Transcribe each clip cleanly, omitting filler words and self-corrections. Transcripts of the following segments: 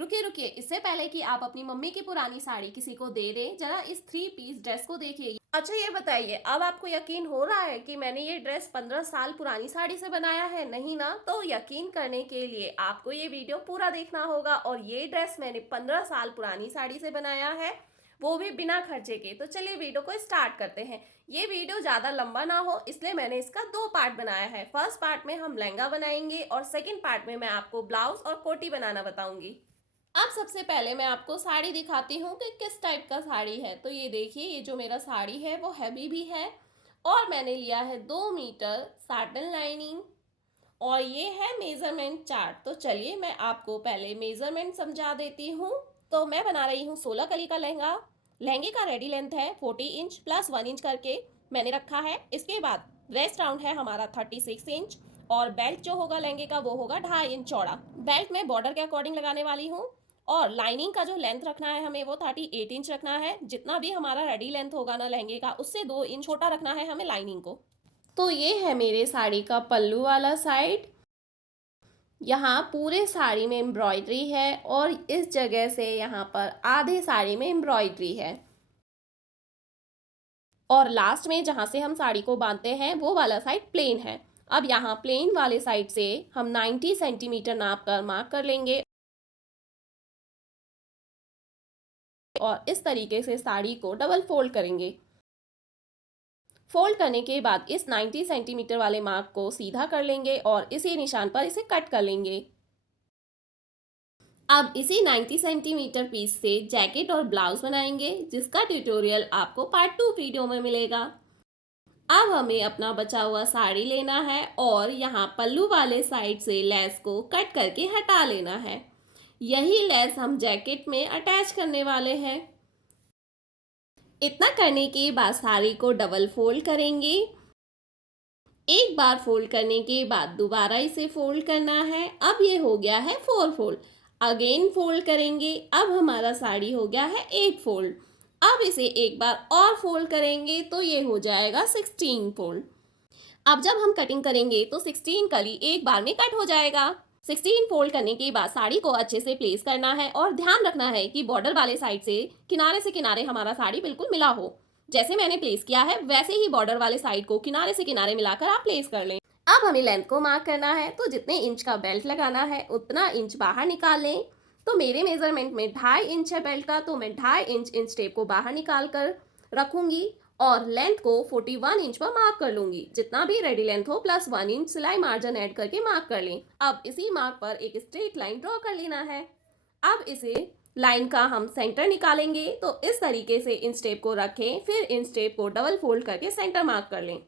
रुकिए रुकिए, इससे पहले कि आप अपनी मम्मी की पुरानी साड़ी किसी को दे दें, जरा इस थ्री पीस ड्रेस को देखिए। अच्छा ये बताइए, अब आपको यकीन हो रहा है कि मैंने ये ड्रेस 15 साल पुरानी साड़ी से बनाया है? नहीं ना? तो यकीन करने के लिए आपको ये वीडियो पूरा देखना होगा। और ये ड्रेस मैंने 15 साल पुरानी साड़ी से बनाया है, वो भी बिना खर्चे के। तो चलिए वीडियो को स्टार्ट करते हैं। ये वीडियो ज़्यादा लंबा ना हो, इसलिए मैंने इसका दो पार्ट बनाया है। फर्स्ट पार्ट में हम लहंगा बनाएंगे और सेकंड पार्ट में मैं आपको ब्लाउज और कोटी बनाना बताऊंगी। अब सबसे पहले मैं आपको साड़ी दिखाती हूँ कि किस टाइप का साड़ी है। तो ये देखिए, ये जो मेरा साड़ी है वो हैवी भी है और मैंने लिया है 2 मीटर साटन लाइनिंग। और ये है मेजरमेंट चार्ट। तो चलिए मैं आपको पहले मेजरमेंट समझा देती हूँ। तो मैं बना रही हूँ 16 कली का लहंगा। लहंगे का रेडी लेंथ है 40 इंच प्लस 1 इंच करके मैंने रखा है। इसके बाद वेस्ट राउंड है हमारा 36 इंच और बेल्ट जो होगा लहंगे का वो होगा 2.5 इंच चौड़ा। बेल्ट में बॉर्डर के अकॉर्डिंग लगाने वाली हूँ। और लाइनिंग का जो लेंथ रखना है हमें वो 38 इंच रखना है। जितना भी हमारा रेडी लेंथ होगा ना लहंगे का, उससे 2 इंच छोटा रखना है हमें लाइनिंग को। तो ये है मेरे साड़ी का पल्लू वाला साइड। यहाँ पूरे साड़ी में एम्ब्रॉयडरी है और इस जगह से यहाँ पर आधे साड़ी में एम्ब्रॉयडरी है। और लास्ट में जहाँ से हम साड़ी को बांधते हैं वो वाला साइड प्लेन है। अब यहाँ प्लेन वाले साइड से हम 90 सेंटीमीटर नाप कर मार्क कर लेंगे और इस तरीके से साड़ी को डबल फोल्ड करेंगे। फोल्ड करने के बाद इस 90 सेंटीमीटर वाले मार्क को सीधा कर लेंगे और इसी निशान पर इसे कट कर लेंगे। अब इसी 90 सेंटीमीटर पीस से जैकेट और ब्लाउज बनाएंगे, जिसका ट्यूटोरियल आपको पार्ट 2 वीडियो में मिलेगा। अब हमें अपना बचा हुआ साड़ी लेना है और यहाँ पल्लू वाले साइड से लेस को कट करके हटा लेना है। यही लेस हम जैकेट में अटैच करने वाले हैं। इतना करने के बाद साड़ी को डबल फोल्ड करेंगे। एक बार फोल्ड करने के बाद दोबारा इसे फोल्ड करना है। अब ये हो गया है 4 फोल्ड। अगेन फोल्ड करेंगे। अब हमारा साड़ी हो गया है 8 फोल्ड। अब इसे एक बार और फोल्ड करेंगे तो ये हो जाएगा 16 फोल्ड। अब जब हम कटिंग करेंगे तो 16 कली एक बार में कट हो जाएगा। 16 फोल्ड करने के बाद साड़ी को अच्छे से प्लेस करना है और ध्यान रखना है कि बॉर्डर वाले साइड से किनारे हमारा साड़ी बिल्कुल मिला हो। जैसे मैंने प्लेस किया है वैसे ही बॉर्डर वाले साइड को किनारे से किनारे मिलाकर आप प्लेस कर लें। अब हमें लेंथ को मार्क करना है, तो जितने इंच का बेल्ट लगाना है उतना इंच बाहर निकाल लें। तो मेरे मेजरमेंट में 2.5 इंच है बेल्ट का, तो मैं 2.5 इंच इंच टेप को बाहर निकाल कर रखूंगी और लेंथ को 41 इंच पर मार्क कर लूंगी। जितना भी रेडी लेंथ हो प्लस 1 इंच सिलाई मार्जिन ऐड करके मार्क कर लें। अब इसी मार्क पर एक स्ट्रेट लाइन ड्रॉ कर लेना है। अब इसे लाइन का हम सेंटर निकालेंगे, तो इस तरीके से इंच टेप को रखें, फिर इंच टेप को डबल फोल्ड करके सेंटर मार्क कर लें।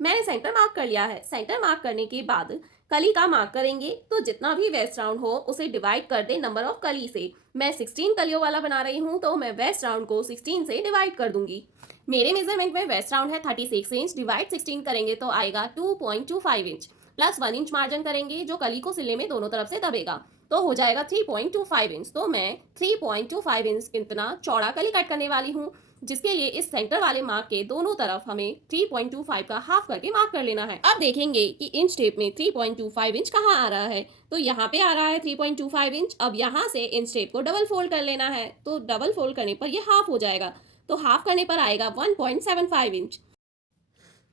मैंने सेंटर मार्क कर लिया है। सेंटर मार्क करने के बाद कली का मार्क करेंगे, तो जितना भी वेस्ट राउंड हो उसे डिवाइड कर दें नंबर ऑफ कली से। मैं 16 कलियों वाला बना रही हूँ, तो मैं वेस्ट राउंड को 16 से डिवाइड कर दूंगी। मेरे मेजरमेंट में वेस्ट राउंड है 36 इंच, डिवाइड 16 करेंगे तो आएगा 2.25 इंच। प्लस 1 इंच मार्जिन करेंगे जो कली को सिले में दोनों तरफ से दबेगा, तो हो जाएगा 3.25 इंच। तो मैं 3.25 इंच इतना चौड़ा कली कट करने वाली हूँ, जिसके लिए इस सेंटर वाले मार्क के दोनों तरफ हमें 3.25 का हाफ करके मार्क कर लेना है। अब देखेंगे कि इंच टेप में 3.25 इंच कहाँ आ रहा है। तो यहाँ पे आ रहा है 3.25 इंच। अब यहाँ से इंच टेप को डबल फोल्ड कर लेना है, तो डबल फोल्ड करने पर ये हाफ हो जाएगा, तो हाफ करने पर आएगा 1.75 इंच।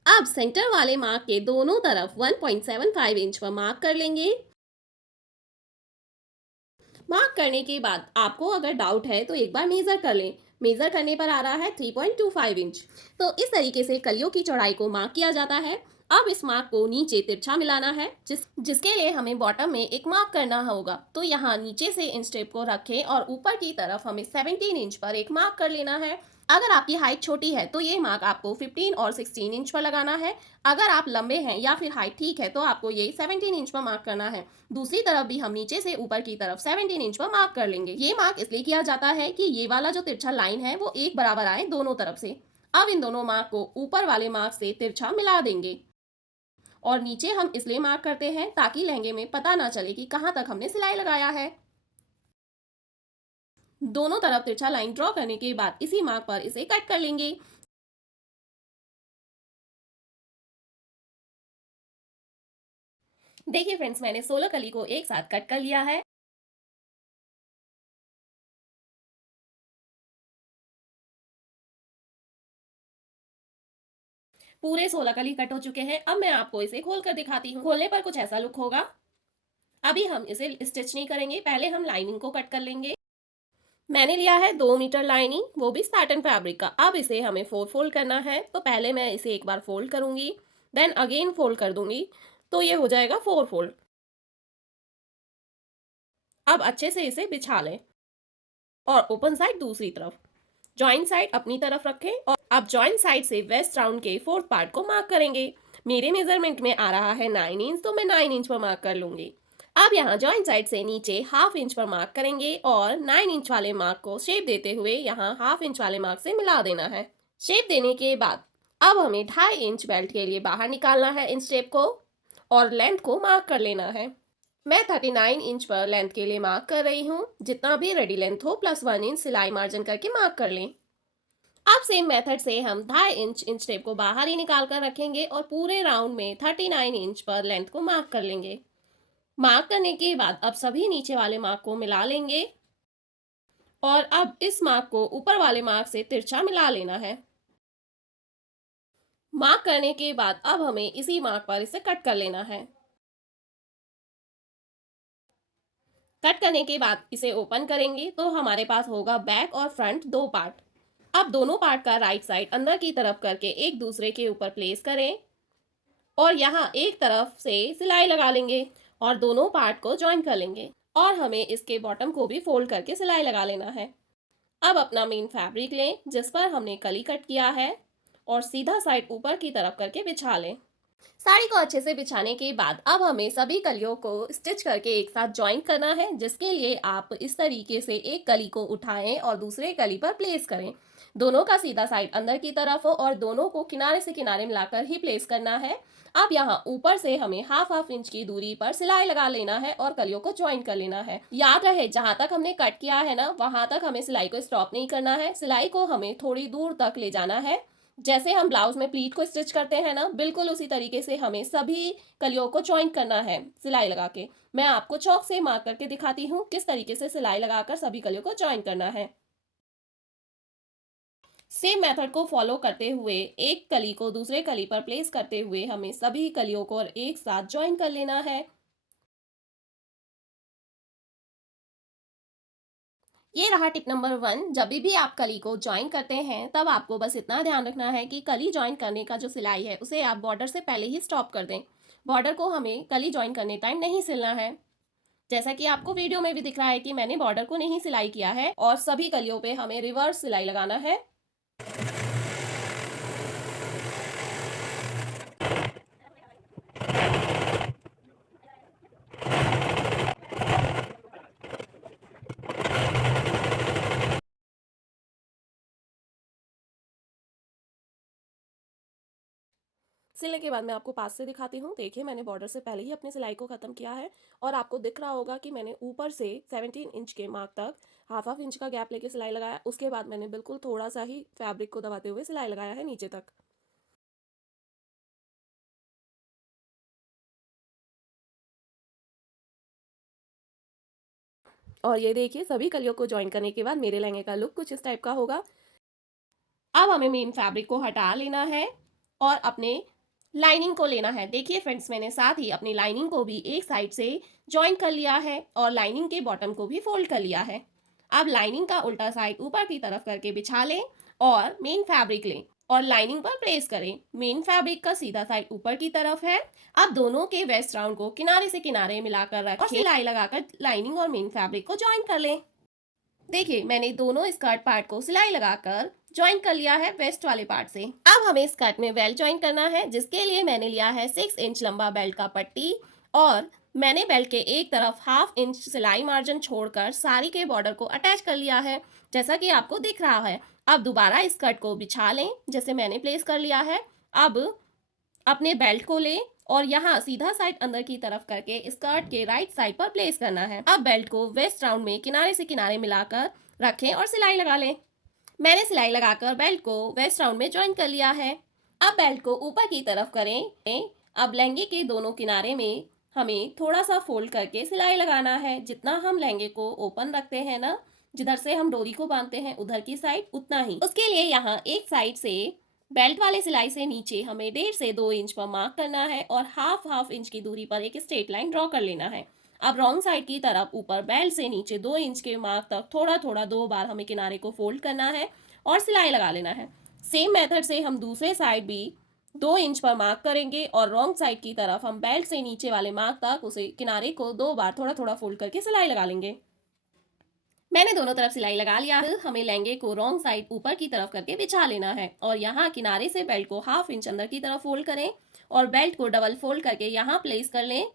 अब सेंटर वाले मार्क के दोनों तरफ 1.75 इंच पर मार्क कर लेंगे। मार्क करने के बाद आपको अगर डाउट है तो एक बार मेजर कर लें। मेजर करने पर आ रहा है 3.25 इंच। तो इस तरीके से कलियों की चौड़ाई को मार्क किया जाता है। अब इस मार्क को नीचे तिरछा मिलाना है, जिसके लिए हमें बॉटम में एक मार्क करना होगा। तो यहाँ नीचे से इंच टेप को रखें और ऊपर की तरफ हमें 17 इंच पर एक मार्क कर लेना है। अगर आपकी हाइट छोटी है तो ये मार्क आपको 15 और 16 इंच पर लगाना है। अगर आप लंबे हैं या फिर हाइट ठीक है तो आपको ये 17 इंच पर मार्क करना है। दूसरी तरफ भी हम नीचे से ऊपर की तरफ 17 इंच पर मार्क कर लेंगे। ये मार्क इसलिए किया जाता है कि ये वाला जो तिरछा लाइन है वो एक बराबर आए दोनों तरफ से। अब इन दोनों मार्क को ऊपर वाले मार्क से तिरछा मिला देंगे और नीचे हम इसलिए मार्क करते हैं ताकि लहंगे में पता ना चले कि कहाँ तक हमने सिलाई लगाया है। दोनों तरफ तिरछा लाइन ड्रॉ करने के बाद इसी मार्क पर इसे कट कर लेंगे। देखिए फ्रेंड्स, मैंने 16 कली को एक साथ कट कर लिया है। पूरे 16 कली कट हो चुके हैं। अब मैं आपको इसे खोल कर दिखाती हूँ। खोलने पर कुछ ऐसा लुक होगा। अभी हम इसे स्टिच नहीं करेंगे, पहले हम लाइनिंग को कट कर लेंगे। मैंने लिया है 2 मीटर लाइनिंग, वो भी सैटिन फैब्रिक का। अब इसे हमें 4 फोल्ड करना है, तो पहले मैं इसे एक बार फोल्ड करूंगी, देन अगेन फोल्ड कर दूंगी, तो ये हो जाएगा 4 फोल्ड। अब अच्छे से इसे बिछा लें और ओपन साइड दूसरी तरफ, जॉइंट साइड अपनी तरफ रखें और अब जॉइंट साइड से वेस्ट राउंड के फोर्थ पार्ट को मार्क करेंगे। मेरे मेजरमेंट में आ रहा है 9 इंच, तो मैं 9 इंच पर मार्क कर लूंगी। अब यहाँ जॉइंट साइड से नीचे हाफ इंच पर मार्क करेंगे और 9 इंच वाले मार्क को शेप देते हुए यहाँ हाफ इंच वाले मार्क से मिला देना है। शेप देने के बाद अब हमें 2.5 इंच बेल्ट के लिए बाहर निकालना है इन शेप को और लेंथ को मार्क कर लेना है। मैं 39 इंच पर लेंथ के लिए मार्क कर रही हूँ। जितना भी रेडी लेंथ हो प्लस 1 इंच सिलाई मार्जिन करके मार्क कर लें। अब सेम मेथड से हम 2.5 इंच इंच टेप को बाहर ही निकाल कर रखेंगे और पूरे राउंड में 39 इंच पर लेंथ को मार्क कर लेंगे। मार्क करने के बाद अब सभी नीचे वाले मार्क को मिला लेंगे और अब इस मार्क को ऊपर वाले मार्क से तिरछा मिला लेना है। मार्क करने के बाद अब हमें इसी मार्क पर इसे कट कर लेना है। कट करने के बाद इसे ओपन करेंगे तो हमारे पास होगा बैक और फ्रंट दो पार्ट। अब दोनों पार्ट का राइट साइड अंदर की तरफ करके एक दूसरे के ऊपर प्लेस करें और यहाँ एक तरफ से सिलाई लगा लेंगे और दोनों पार्ट को ज्वाइन कर लेंगे और हमें इसके बॉटम को भी फोल्ड करके सिलाई लगा लेना है। अब अपना मेन फैब्रिक लें जिस पर हमने कली कट किया है और सीधा साइड ऊपर की तरफ करके बिछा लें। साड़ी को अच्छे से बिछाने के बाद अब हमें सभी कलियों को स्टिच करके एक साथ ज्वाइन करना है, जिसके लिए आप इस तरीके से एक कली को उठाएं और दूसरे कली पर प्लेस करें। दोनों का सीधा साइड अंदर की तरफ हो और दोनों को किनारे से किनारे मिलाकर ही प्लेस करना है। अब यहाँ ऊपर से हमें हाफ इंच की दूरी पर सिलाई लगा लेना है और कलियों को ज्वाइन कर लेना है। याद रहे जहां तक हमने कट किया है ना, वहां तक हमें सिलाई को स्टॉप नहीं करना है। सिलाई को हमें थोड़ी दूर तक ले जाना है। जैसे हम ब्लाउज में प्लीट को स्टिच करते हैं ना, बिल्कुल उसी तरीके से हमें सभी कलियों को ज्वाइन करना है सिलाई लगा के। मैं आपको चौक से मार्क करके दिखाती हूँ किस तरीके से सिलाई लगाकर सभी कलियों को ज्वाइन करना है। सेम मेथड को फॉलो करते हुए एक कली को दूसरे कली पर प्लेस करते हुए हमें सभी कलियों को एक साथ ज्वाइन कर लेना है। ये रहा टिप नंबर 1। जब भी आप कली को ज्वाइन करते हैं तब आपको बस इतना ध्यान रखना है कि कली ज्वाइन करने का जो सिलाई है उसे आप बॉर्डर से पहले ही स्टॉप कर दें। बॉर्डर को हमें कली ज्वाइन करने टाइम नहीं सिलना है। जैसा कि आपको वीडियो में भी दिख रहा है कि मैंने बॉर्डर को नहीं सिलाई किया है और सभी कलियों पे हमें रिवर्स सिलाई लगाना है। सिलने के बाद मैं आपको पास से दिखाती हूँ। देखिए मैंने बॉर्डर से पहले ही अपनी सिलाई को ख़त्म किया है और आपको दिख रहा होगा कि मैंने ऊपर से 17 इंच के मार्क तक हाफ इंच का गैप लेके सिलाई लगाया। उसके बाद मैंने बिल्कुल थोड़ा सा ही फैब्रिक को दबाते हुए सिलाई लगाया है नीचे तक। और ये देखिए सभी कलियों को ज्वाइन करने के बाद मेरे लहंगे का लुक कुछ इस टाइप का होगा। अब हमें मेन फैब्रिक को हटा लेना है और अपने लाइनिंग को लेना है। देखिए फ्रेंड्स, मैंने साथ ही अपनी लाइनिंग को भी एक साइड से ज्वाइन कर लिया है और लाइनिंग के बॉटम को भी फोल्ड कर लिया है। अब लाइनिंग का उल्टा साइड ऊपर की तरफ करके बिछा लें और मेन फैब्रिक लें और लाइनिंग पर प्लेस करें। मेन फैब्रिक का सीधा साइड ऊपर की तरफ है। अब दोनों के वेस्ट राउंड को किनारे से किनारे मिलाकर रखें और सिलाई लगाकर लाइनिंग और मेन फैब्रिक को ज्वाइन कर लें। देखिए मैंने दोनों स्कर्ट पार्ट को सिलाई लगाकर ज्वाइन कर लिया है वेस्ट वाले पार्ट से। अब हमें स्कर्ट में बेल्ट ज्वाइन करना है, जिसके लिए मैंने लिया है 6 इंच लंबा बेल्ट का पट्टी और मैंने बेल्ट के एक तरफ हाफ इंच सिलाई मार्जिन छोड़कर साड़ी के बॉर्डर को अटैच कर लिया है, जैसा कि आपको दिख रहा है। अब दोबारा स्कर्ट को बिछा लें जैसे मैंने प्लेस कर लिया है। अब अपने बेल्ट को लें और यहाँ सीधा साइड अंदर की तरफ करके स्कर्ट के राइट साइड पर प्लेस करना है। अब बेल्ट को वेस्ट राउंड में किनारे से किनारे मिलाकर रखें और सिलाई लगा लें। मैंने सिलाई लगाकर बेल्ट को वेस्ट राउंड में ज्वाइन कर लिया है। अब बेल्ट को ऊपर की तरफ करें। अब लहंगे के दोनों किनारे में हमें थोड़ा सा फोल्ड करके सिलाई लगाना है। जितना हम लहंगे को ओपन रखते हैं ना, जिधर से हम डोरी को बांधते हैं उधर की साइड, उतना ही। उसके लिए यहाँ एक साइड से बेल्ट वाले सिलाई से नीचे हमें 1.5 से 2 इंच पर मार्क करना है और हाफ इंच की दूरी पर एक स्ट्रेट लाइन ड्रॉ कर लेना है। अब रॉन्ग साइड की तरफ ऊपर बेल्ट से नीचे 2 इंच के मार्क तक थोड़ा थोड़ा 2 बार हमें किनारे को फोल्ड करना है और सिलाई लगा लेना है। सेम मेथड से हम दूसरे साइड भी 2 इंच पर मार्क करेंगे और रॉन्ग साइड की तरफ हम बेल्ट से नीचे वाले मार्क तक उसे किनारे को 2 बार थोड़ा थोड़ा फोल्ड करके सिलाई लगा लेंगे। मैंने दोनों तरफ सिलाई लगा लिया है। हमें लहंगे को रॉन्ग साइड ऊपर की तरफ करके बिछा लेना है और यहाँ किनारे से बेल्ट को हाफ इंच अंदर की तरफ फोल्ड करें और बेल्ट को डबल फोल्ड करके यहाँ प्लेस कर लें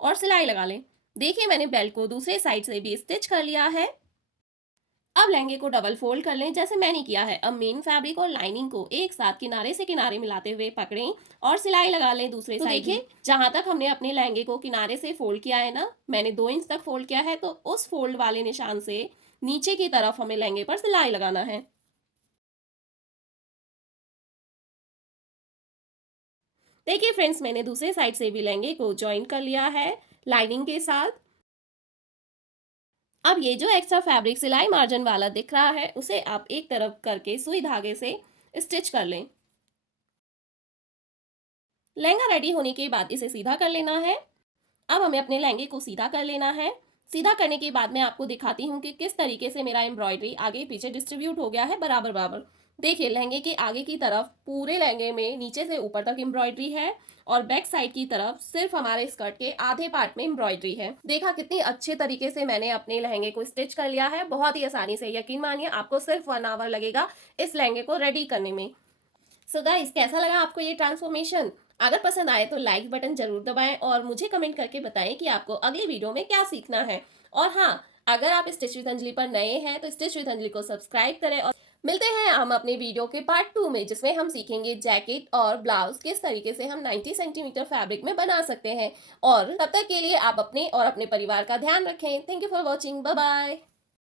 और सिलाई लगा लें। देखिए मैंने बेल्ट को दूसरे साइड से भी स्टिच कर लिया है। अब लहंगे को डबल फोल्ड कर लें जैसे मैंने किया है। अब मेन फैब्रिक और लाइनिंग को एक साथ किनारे से किनारे मिलाते हुए पकड़ें और सिलाई लगा लें दूसरे साइड। देखिए जहां तक हमने अपने लहंगे को किनारे से फोल्ड किया है ना, मैंने 2 इंच तक फोल्ड किया है, तो उस फोल्ड वाले निशान से नीचे की तरफ हमें लहंगे पर सिलाई लगाना है। देखिए फ्रेंड्स, मैंने दूसरे साइड से भी लहंगे को ज्वाइन कर लिया है लाइनिंग के साथ। अब ये जो एक्स्ट्रा फैब्रिक सिलाई मार्जिन वाला दिख रहा है उसे आप एक तरफ करके सुई धागे से स्टिच कर लें। लहंगा रेडी होने के बाद इसे सीधा कर लेना है। अब हमें अपने लहंगे को सीधा कर लेना है। सीधा करने के बाद मैं आपको दिखाती हूँ कि किस तरीके से मेरा एम्ब्रॉयडरी आगे पीछे डिस्ट्रीब्यूट हो गया है बराबर बराबर। देखिए लहंगे के आगे की तरफ पूरे लहंगे में नीचे से ऊपर तक एम्ब्रॉयडरी है और बैक साइड की तरफ सिर्फ हमारे स्कर्ट के आधे पार्ट में एम्ब्रॉयडरी है। देखा कितनी अच्छे तरीके से मैंने अपने लहंगे को स्टिच कर लिया है, बहुत ही आसानी से। यकीन मानिए आपको सिर्फ 1 आवर लगेगा इस लहंगे को रेडी करने में। सो गाइस, कैसा लगा आपको ये ट्रांसफॉर्मेशन? अगर पसंद आए तो लाइक बटन जरूर दबाएं और मुझे कमेंट करके बताएं कि आपको अगली वीडियो में क्या सीखना है। और हाँ, अगर आप स्टिच विद अंजलि पर नए हैं तो स्टिच विद अंजलि को सब्सक्राइब करें और मिलते हैं हम अपने वीडियो के पार्ट 2 में, जिसमें हम सीखेंगे जैकेट और ब्लाउज किस तरीके से हम 90 सेंटीमीटर फैब्रिक में बना सकते हैं। और तब तक के लिए आप अपने और अपने परिवार का ध्यान रखें। Thank you for watching. Bye bye.